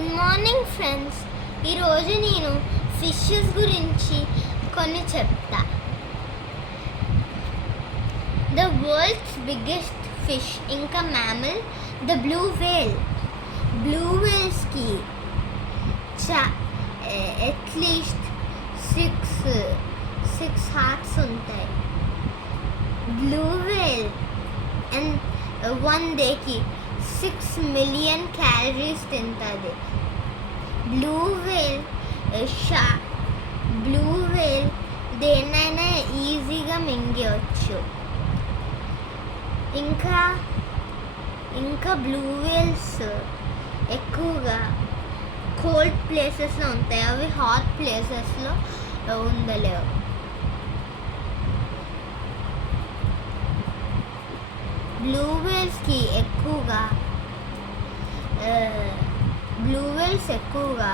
Good morning friends. ఈరోజు నేను fishes గురించి కొన్ని చెప్తా. ద వరల్డ్స్ బిగ్గెస్ట్ ఫిష్ ఇంకా mammal the blue whale. Blue వేల్స్కి అట్లీస్ట్ సిక్స్ హార్ట్స్ ఉంటాయి. బ్లూ వేల్ అండ్ వన్ డేకి 6 మిలియన్ క్యాలరీస్ తింటుంది. బ్లూ వేల్ దేన్నైనా ఈజీగా మింగేయచ్చు. ఇంకా బ్లూ వేల్స్ ఎక్కువగా కోల్డ్ ప్లేసెస్లో ఉంటాయి. అవి హాట్ ప్లేసెస్లో ఉండలేవు. బ్లూ వేల్స్ ఎక్కువగా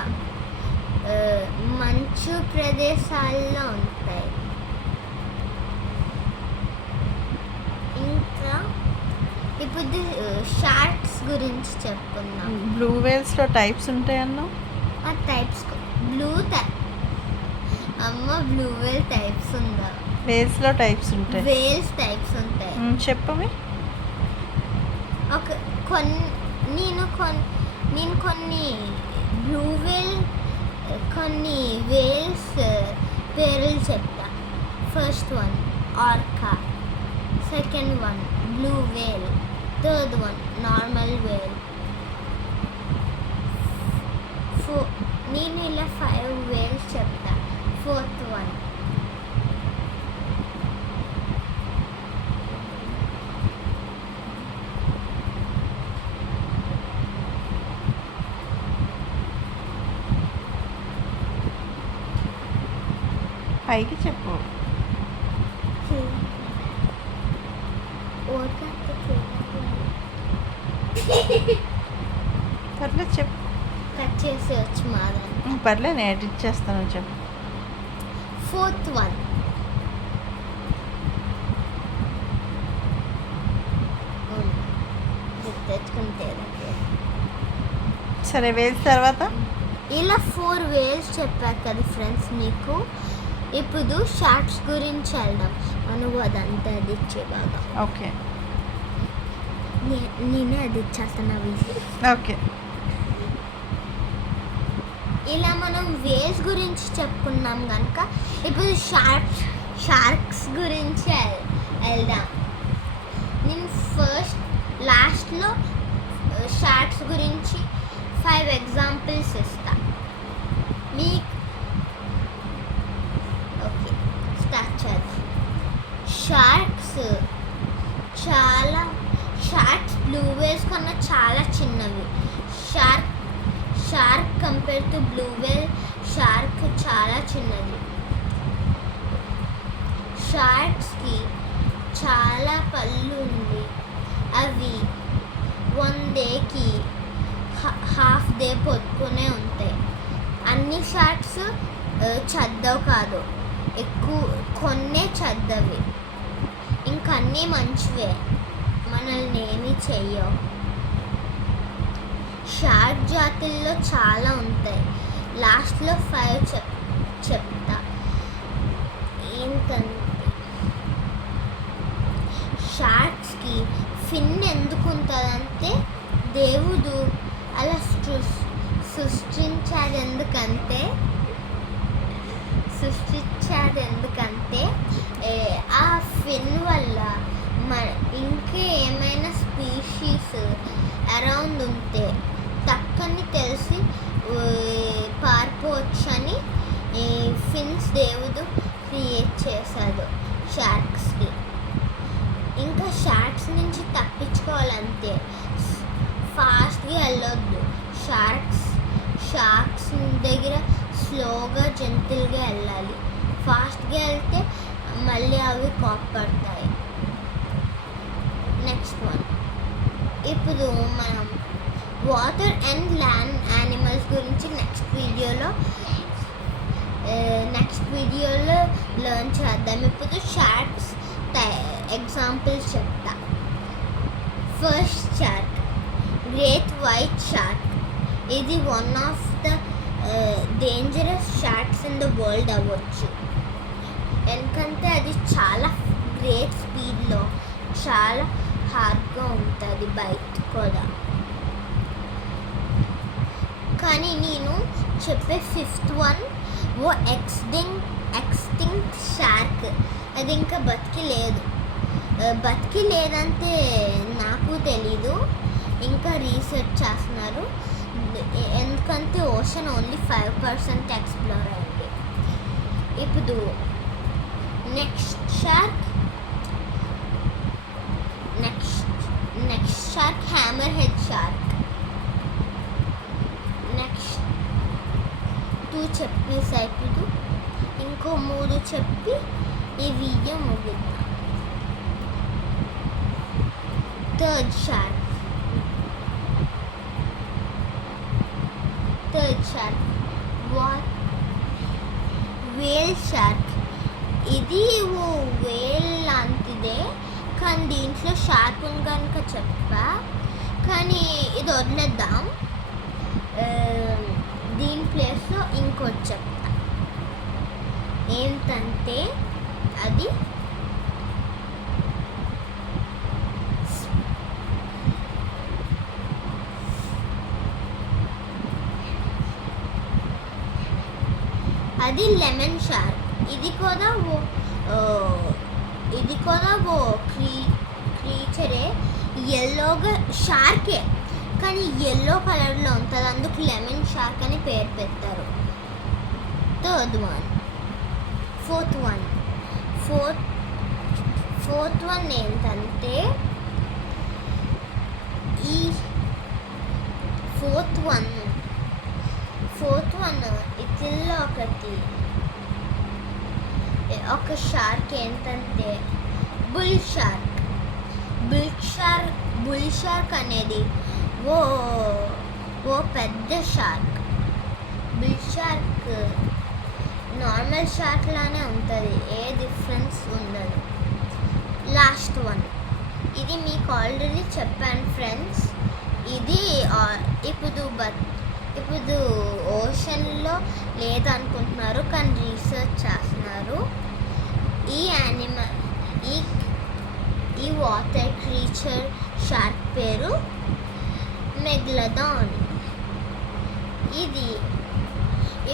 మంచు ప్రదేశాల్లో ఉంటాయి. ఇంకా ఇప్పుడు షార్క్స్ గురించి చెప్పుకుందాం. బ్లూ వేల్స్లో టైప్స్ ఉంటాయన్నా? ఆ టైప్స్ బ్లూ వేల్ టైప్స్ ఉందా? వేల్స్లో టైప్స్ ఉంటాయి. వేల్స్ టైప్స్ ఉంటాయి. చెప్పవి. నేను కొన్ని బ్లూ వేల్ కొన్ని వేల్స్ పేర్లు చెప్తా. First one orca, second one blue whale, third one normal whale. నేను ఇలా 5 వేల్స్ చెప్తా. ఫోర్త్ వన్ పైకి చెప్పు. పర్లేదు చెప్పు. కట్ చేసి వచ్చి మాదాన్ని. పర్లేదు నేను ఎడిట్ చేస్తాను చెప్పు. ఫోర్త్ వన్ తెచ్చుకుంటే సరే వేల్స్ తర్వాత ఇలా 4 వేల్స్ చెప్పారు కదా ఫ్రెండ్స్ మీకు. ఇప్పుడు షార్క్స్ గురించి వెళ్దాం. నువ్వు అదంతా అదిచ్చే బాగా. ఓకే, నేనే అదిచ్చేస్తాను అవి. ఓకే. ఇలా మనం వేల్స్ గురించి చెప్పుకున్నాం కనుక ఇప్పుడు షార్క్స్ గురించి వెళ్దాం. నేను లాస్ట్లో షార్క్స్ గురించి 5 ఎగ్జాంపుల్స్ ఇస్తా మీకు. ఓకే, స్టార్ట్ చేద్దాం. షార్క్స్ బ్లూ వేల్స్ కన్నా చాలా చిన్నవి. Shark compare to blue Vel, shark చాలా చిన్నది. షార్క్స్కి చాలా పళ్ళు ఉంది. అవి 1 డేకి హాఫ్ డే పొద్దుకునే ఉంటాయి. అన్ని షార్క్స్ చద్దవు కాదు, కొన్నే చద్దవి. ఇంకన్నీ మంచివే, మనల్ని ఏమీ చెయ్యవు. షార్క్ జాతుల్లో చాలా ఉంటాయి. లాస్ట్లో 5 చెప్తా. ఏంటంటే షార్క్స్కి ఫిన్ ఎందుకు ఉంటుందంటే దేవుడు అలా సృష్టించాడు. ఎందుకంటే ఆ ఫిన్ వల్ల ఇంకా ఏమైనా స్పీషీస్ అరౌండ్ ఉంటే తక్కని తెలిసి పారిపోవచ్చని ఫిన్స్ దేవుడు క్రియేట్ చేశాడు షార్క్స్కి. ఇంకా షార్క్స్ నుంచి తప్పించుకోవాలంటే ఫాస్ట్గా వెళ్ళొద్దు. షార్క్స్ దగ్గర స్లోగా జంతువులుగా వెళ్ళాలి. ఫాస్ట్గా వెళ్తే మళ్ళీ అవి కోప్పడతాయి. నెక్స్ట్ వన్, ఇప్పుడు మనం వాటర్ అండ్ ల్యాండ్ యానిమల్స్ గురించి నెక్స్ట్ వీడియోలో లెర్న్ చేద్దాం. ఇప్పుడు షార్క్స్ ఎగ్జాంపుల్స్ చెప్తా. First shark, great white shark. ఇది one of the dangerous sharks in the world అవ్వచ్చు. ఎందుకంటే అది చాలా గ్రేట్ స్పీడ్లో చాలా హార్డ్గా ఉంటుంది బైట్ కూడా. కానీ నేను చెప్పే ఫిఫ్త్ వన్ ఓ ఎక్స్టింక్ట్ షార్క్. అది ఇంకా బతికి లేదంటే నాకు తెలీదు, ఇంకా రీసెర్చ్ చేస్తున్నారు. ఎందుకంటే ఓషన్ ఓన్లీ 5% ఎక్స్ప్లోర్ అయింది. ఇప్పుడు next shark hammer head shark. Next 2 చెప్పేసి ఇప్పుడు ఇంకో 3 చెప్పి ఈ వీడియో ముగిద్దాం. థర్డ్ షార్క్ వేల్ షార్క్. ఇది ఓ వేల్ లాంటిదే, కానీ దీంట్లో షార్క్ ఉంది కనుక చెప్పా, కానీ ఇది వదిలేద్దాం. దీని ప్లేస్లో ఇంకోటి చెప్తా. ఏంటంటే అది లెమన్ షార్క్. ఇది కూడా ఓ క్రీచరే, ఎల్లోగా షార్కే కానీ ఎల్లో కలర్లో ఉంటుంది, అందుకు లెమన్ షార్క్ అని పేరు పెట్టారు. ఫోర్త్ వన్ ఏంటంటే ఈ ఫోర్త్ వన్ ఇటిల్లో ఒక షార్క్ ఏంటంటే బుల్ షార్క్ అనేది ఓ పెద్ద shark. Bull shark normal shark లానే ఉంటుంది, ఏ డిఫరెన్స్ ఉండదు. లాస్ట్ వన్, ఇది మీకు ఆల్రెడీ చెప్పాను ఫ్రెండ్స్. ఇది ఇప్పుడు ఓషన్లో లేదనుకుంటున్నారు, కానీ రీసెర్చ్ చేస్తున్నారు. ఈ వాటర్ క్రీచర్ షార్క్ పేరు మెగ్లడాన్.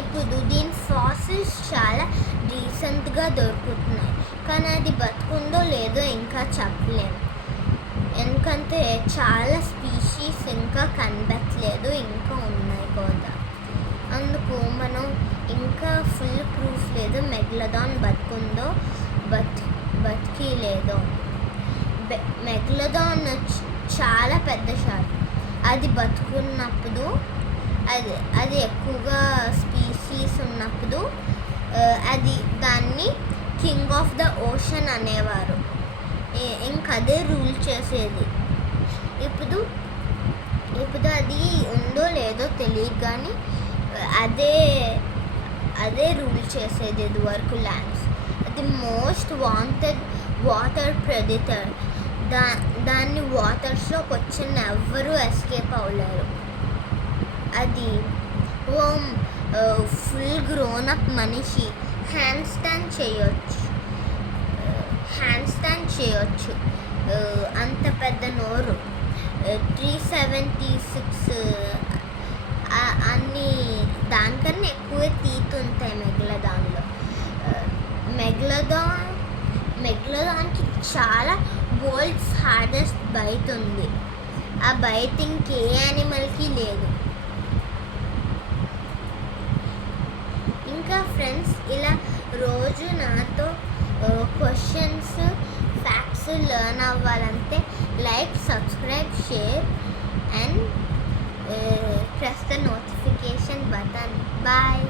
ఇప్పుడు దీని ఫాసిల్స్ చాలా రీసెంట్గా దొరుకుతున్నాయి, కానీ అది బతుకుందో లేదో ఇంకా చెప్పలేము. ఎందుకంటే చాలా స్పీషీస్ ఇంకా కనిపెట్టలేదు, ఇంకా ఉన్నాయి కూడా. అందుకు మనం ఇంకా ఫుల్ ప్రూఫ్ లేదు మెగ్లడాన్ బతుకుందో బతికి లేదో. మెగ్లడాన్ చాలా పెద్ద షార్క్. అది బతుకున్నప్పుడు అది ఎక్కువగా స్పీషీస్ ఉన్నప్పుడు దాన్ని కింగ్ ఆఫ్ ద ఓషన్ అనేవారు. ఇంకదే రూల్ చేసేది. ఇప్పుడు అది ఉందో లేదో తెలియదు, కానీ అదే రూల్ చేసేది ఇదివరకు ల్యాండ్స్. అది మోస్ట్ వాంటెడ్ వాటర్ ప్రెడిటర్. దాన్ని వాటర్స్లోకి వచ్చిన ఎవ్వరూ ఎస్కేప్ అవ్వలేరు. అది ఫుల్ గ్రోనప్ మనిషి హ్యాండ్ స్టాండ్ చేయొచ్చు. అంత పెద్ద నోరు, 376 అన్ని దానికన్నా ఎక్కువ టీత్ ఉంటాయి మెగ్లడాన్లో. మెగ్లడాన్కి చాలా వరల్డ్స్ హార్డెస్ట్ బైట్ ఉంది. ఆ బైట్ ఇంకే యానిమల్కి లేదు. ఇంకా ఫ్రెండ్స్, ఇలా రోజు నాతో క్వశ్చన్స్ ఫ్యాక్ట్స్ లెర్న్ అవ్వాలంటే like, subscribe, share and press the notification button. Bye.